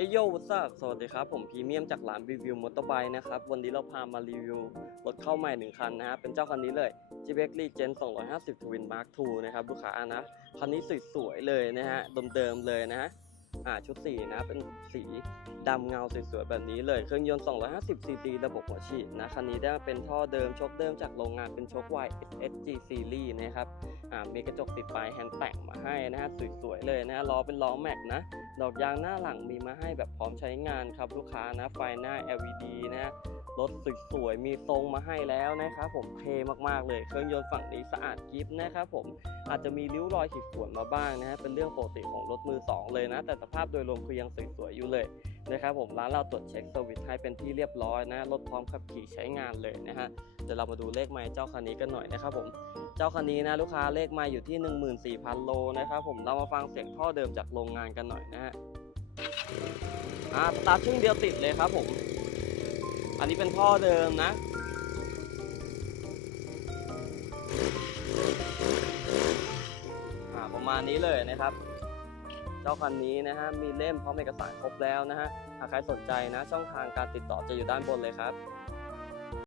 เอโยวัสสวัสดีครับ ผมพรีเมียมจากร้านรีวิวมอเตอร์ไบค์นะครับ วันนี้เราพามารีวิวรถเข้าใหม่หนึ่งคันนะฮะเป็นเจ้าคันนี้เลย g b x Regen 250 Twin Mark II นะครับ ลูกค้านะ คันนี้สวยๆเลยนะฮะเดิมๆเลยนะฮะ อ่าชุดสีนะเป็นสีดำเงาสวยๆแบบนี้เลยเครื่องยนต์ 250 cc ระบบหัวฉีดนะคันนี้ได้เป็นท่อเดิมชกเดิมจากโรงงานเป็นชก Y SG Series นะครับอ่ามีกระจกติดปลายแฮนด์แต่งมาให้นะฮะสวยๆเลยนะฮะล้อเป็นล้อแม็กนะดอกยางหน้าหลังมีมาให้แบบพร้อมใช้งานครับลูกค้านะไฟหน้า LED นะฮะรถสวยๆมีทรงมาให้แล้วนะครับผมเทมากๆเลยเครื่องยนต์ฝั่งนี้สะอาดกิฟนะครับผมอาจจะมีริ้วรอยขีดข่วนมาบ้างนะฮะเป็นเรื่องปกติของรถมือสองเลยนะแต่สภาพาพโดยรวมคือยังสวยๆอยู่เลยนะครับผมร้านเราตรวจเช็คสวิตช์ให้เป็นที่เรียบร้อยนะรถพร้อมขับขี่ใช้งานเลยนะฮะเดี๋ยวเรามาดูเลขไมล์เจ้าคันนี้กันหน่อยนะครับผมเจ้าคันนี้นะลูกค้าเลขไมล์อยู่ที่ 14,000 โลนะครับผมเรามาฟังเสียงท่อเดิมจากโรงงานกันหน่อยนะฮะอ่าสตาร์ทชึ่งเดียวติดเลยครับผม อันนี้เป็นท่อเดิมนะประมาณนี้เลยนะครับ เจ้าคันนี้นะฮะมีเล่มพร้อมเอกสารครบแล้วนะฮะหากใครสนใจนะช่องทางการติดต่อจะอยู่ด้านบนเลยครับ